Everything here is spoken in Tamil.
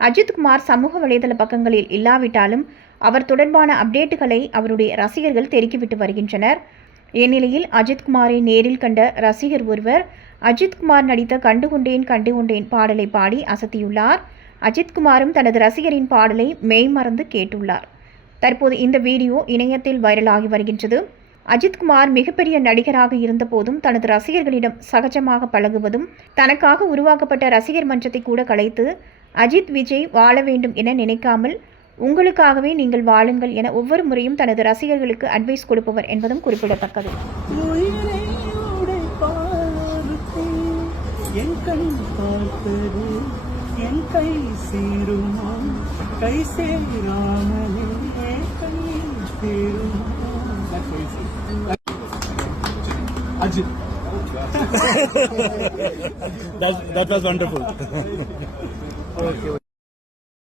அஜித்குமார் சமூக வலைதள பக்கங்களில் இல்லாவிட்டாலும் அவர் தொடர்பான அப்டேட்டுகளை அவருடைய ரசிகர்கள் தெரிவித்து வருகின்றனர். இந்நிலையில் அஜித்குமாரை நேரில் கண்ட ரசிகர் ஒருவர் அஜித்குமார் நடித்த கண்டுகொண்டேன் கண்டுகொண்டேன் பாடலை பாடி அசத்தியுள்ளார். அஜித்குமாரும் தனது ரசிகரின் பாடலை மெய்மறந்து கேட்டுள்ளார். தற்போது இந்த வீடியோ இணையத்தில் வைரலாகி வருகின்றது. அஜித்குமார் மிகப்பெரிய நடிகராக இருந்தபோதும் தனது ரசிகர்களிடம் சகஜமாக பழகுவதும் தனக்காக உருவாக்கப்பட்ட ரசிகர் மன்றத்தை கூட கலைத்து அஜித் விஜய் வாழ வேண்டும் என நினைக்காமல் உங்களுக்காகவே நீங்கள் வாழுங்கள் என ஒவ்வொரு முறையும் தனது ரசிகர்களுக்கு அட்வைஸ் கொடுப்பவர் என்பதும் குறிப்பிடத்தக்கது. உயிரை that, that was wonderful. okay.